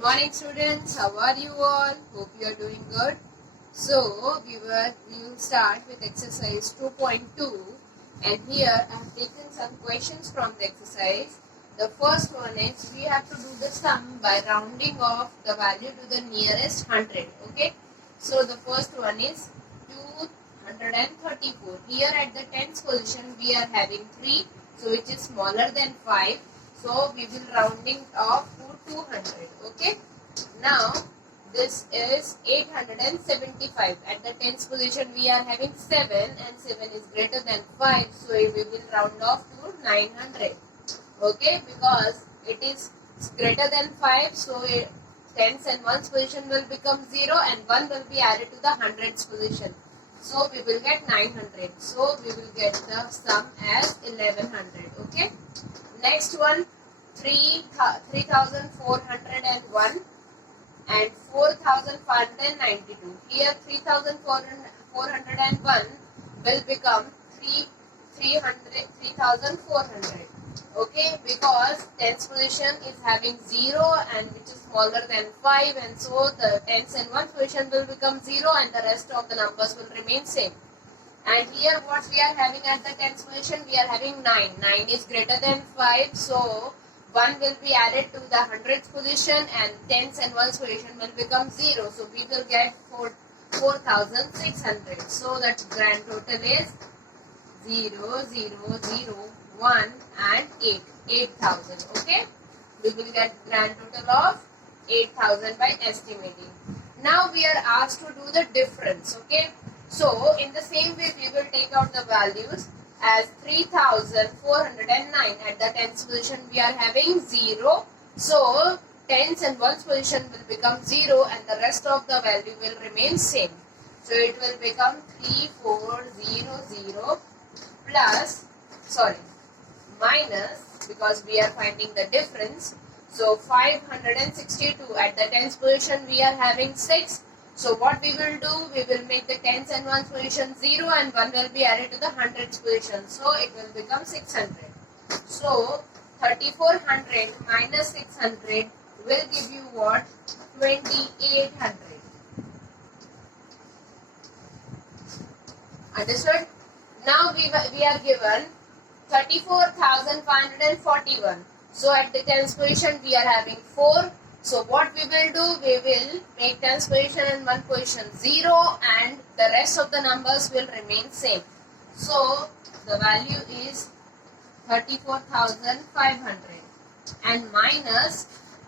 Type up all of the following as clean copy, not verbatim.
Morning students, how are you all? Hope you are doing good. So we will start with exercise 2.2, and here I have taken some questions from the exercise. The first one is we have to do the sum by rounding off the value to the nearest 100. Okay. So the first one is 234. Here at the tens position we are having 3, so which is smaller than 5. So we will rounding off to 200. Okay. Now this is 875. At the tens position we are having 7, and 7 is greater than 5. So we will round off to 900. Okay, because it is greater than 5. So tens and ones position will become 0, and 1 will be added to the hundreds position. So we will get 900. So we will get the sum as 1100. Okay. Next one, 3401 and 4592. Here 3401 will become 3400. Okay, because tens position is having 0 and which is smaller than 5, and so the tens and ones position will become 0 and the rest of the numbers will remain same. And here what we are having at the tens position, we are having 9. 9 is greater than 5, so 1 will be added to the hundreds position and tens and ones position will become 0. So we will get 4600. So that grand total is 0, 0, 0, 1 and 8. 8000. Okay. We will get grand total of 8000 by estimating. Now we are asked to do the difference. Okay. So in the same way we will take out the values as 3409. At the tens position we are having 0. So tens and ones position will become 0 and the rest of the value will remain same. So it will become 3400 minus, because we are finding the difference. So 562. At the tens position we are having 6. So what we will do, we will make the tens and ones position 0 and 1 will be added to the hundreds position. So it will become 600. So 3400 minus 600 will give you what? 2800. Understood? Now we are given 34,541. So at the tens position we are having 4. So what we will do, we will make tens position and one position 0 and the rest of the numbers will remain same. So the value is 34,500 and minus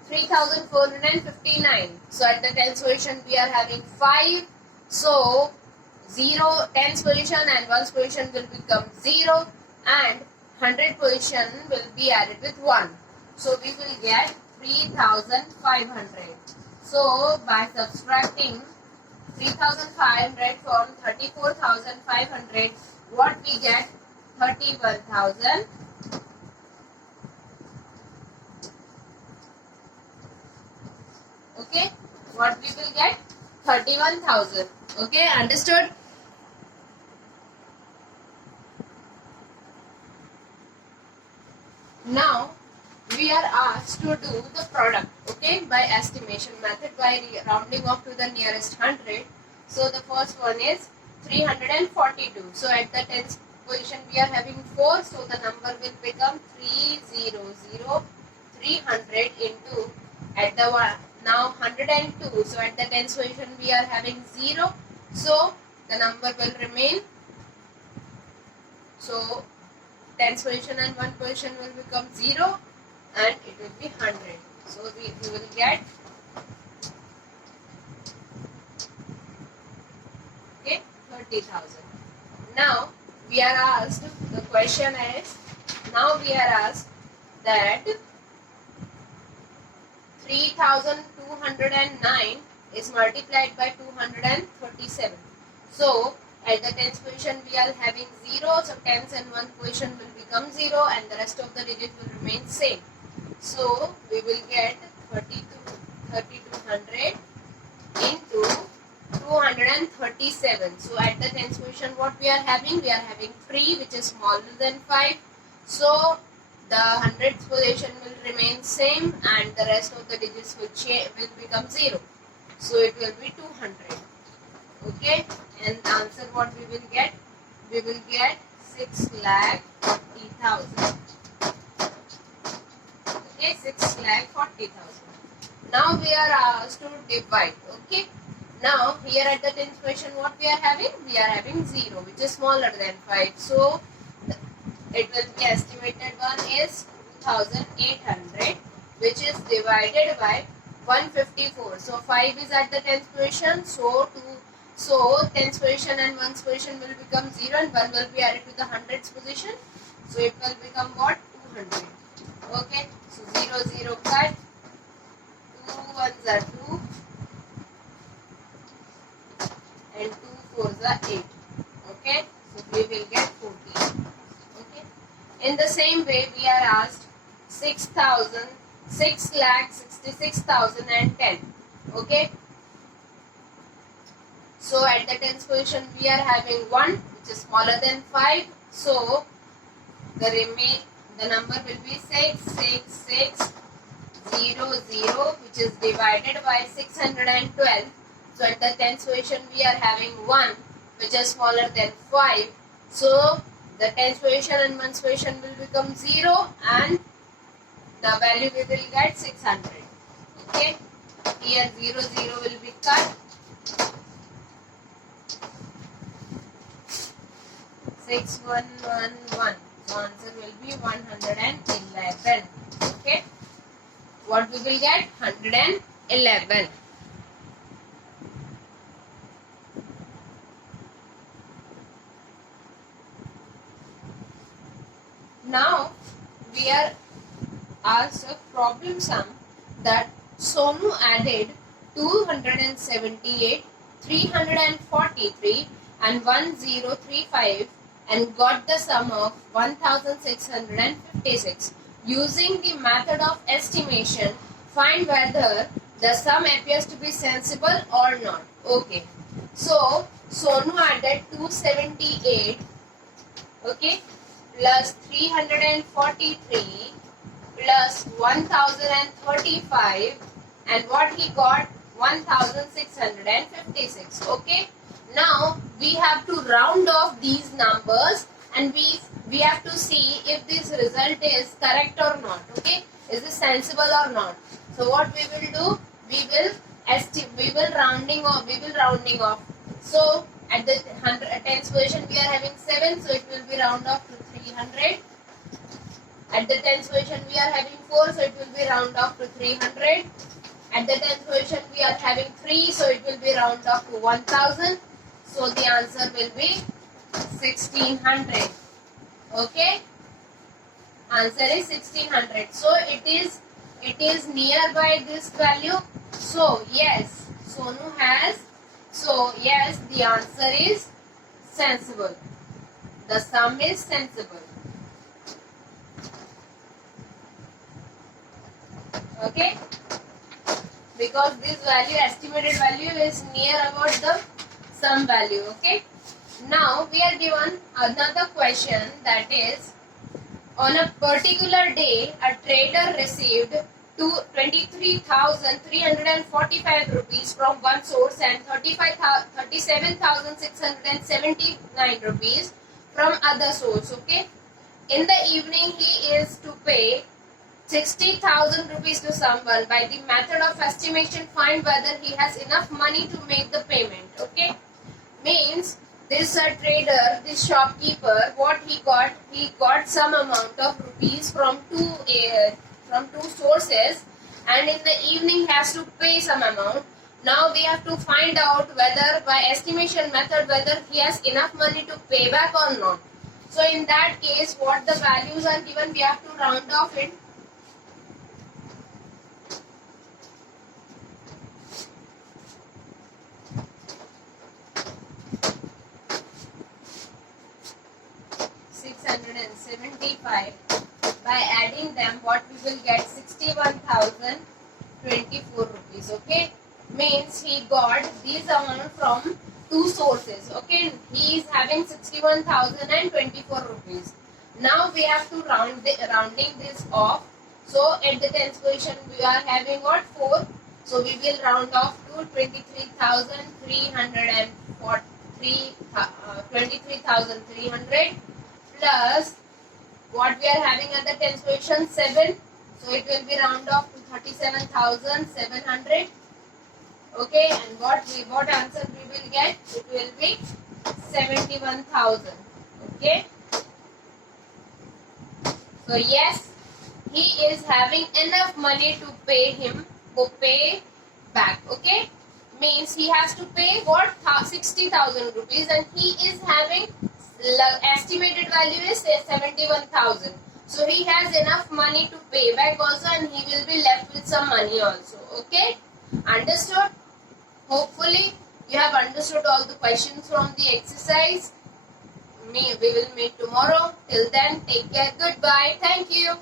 3,459. So at the tens position we are having 5. So 0, tens position and ones position will become 0 and 100 position will be added with 1. So we will get 3,500. So by subtracting 3,500 from 34,500, what we get? 31,000. Okay, what we will get? 31,000. Okay, understood? Now we are asked to do the product, okay, by estimation method, by rounding off to the nearest 100. So the first one is 342. So at the tens position we are having 4. So the number will become 300 into, at the one, now 102. So at the tens position we are having 0. So the number will remain. So tens position and one position will become 0 and it will be 100. So we will get, okay, 30,000. Now we are asked, the question is, now we are asked that 3,209 is multiplied by 237. So at the tens position we are having 0. So tens and one position will become 0 and the rest of the digit will remain same. So we will get 3,200 into 237. So at the tens position what we are having? We are having 3, which is smaller than 5. So the hundreds position will remain same and the rest of the digits will become 0. So it will be 200. Okay, and the answer what we will get? We will get 6,40,000. Okay, 6,40,000. Now we are asked to divide. Okay, now here at the tens position what we are having? We are having 0 which is smaller than 5. So it will be estimated one is 2,800 which is divided by 154. So 5 is at the tens position. So tens position and ones position will become 0 and 1 will be added to the hundreds position. So it will become what? 200. Okay. So 0 0 cut. 2 ones are 2 and 2 fours are 8. Okay. So we will get 14. Okay. In the same way we are asked 6,66,010. Okay. So at the tens position we are having 1 which is smaller than 5. So the number will be 66600 which is divided by 612. So at the tens position we are having 1 which is smaller than 5. So the tens position and ones position will become 0 and the value we will get 600. Okay. Here 0 0 will be cut. 6111. So answer will be 111. Okay. What we will get? 111. Now we are asked a problem sum that Sonu added 278, 343 and 1035 and got the sum of 1656. Using the method of estimation, find whether the sum appears to be sensible or not. Okay. So Sonu added 278, okay, plus 343 plus 1035 and what he got? 1656. Okay. Now we have to round off these numbers and we have to see if this result is correct or not. Okay, is this sensible or not? So what we will do? We will rounding off. So at the tens position we are having 7, so it will be round off to 300. At the tens position we are having 4, so it will be round off to 300. At the tens position we are having 3, so it will be round off to 1000. So the answer will be 1600. Okay. Answer is 1600. So it is nearby this value. So yes, Sonu has. So yes, the answer is sensible. The sum is sensible. Okay. Because this value, estimated value, is near about the sum value. Okay. Now we are given another question that is, on a particular day a trader received 23,345 rupees from one source and 37,679 rupees from other source. Okay. In the evening he is to pay 60,000 rupees to someone. By the method of estimation, find whether he has enough money to make the payment. Okay. Means this trader, this shopkeeper, what he got some amount of rupees from two sources, and in the evening has to pay some amount. Now we have to find out whether by estimation method whether he has enough money to pay back or not. So in that case, what the values are given, we have to round off it. By adding them, what we will get? 61,024 rupees. Okay, means he got this amount from two sources. Okay, he is having 61,024 rupees. Now we have to rounding this off. So at the tens position we are having what? 4. So we will round off to 23,300 plus what we are having at the tens position 7. So it will be round off to 37,700. Okay, and what answer we will get? It will be 71,000. Okay. So yes, he is having enough money to pay back. Okay, means he has to pay what? 60,000 rupees, and he is having estimated value is 71,000. So he has enough money to pay back also, and he will be left with some money also. Okay, understood? Hopefully you have understood all the questions from the exercise. We will meet tomorrow. Till then, take care. Goodbye. Thank you.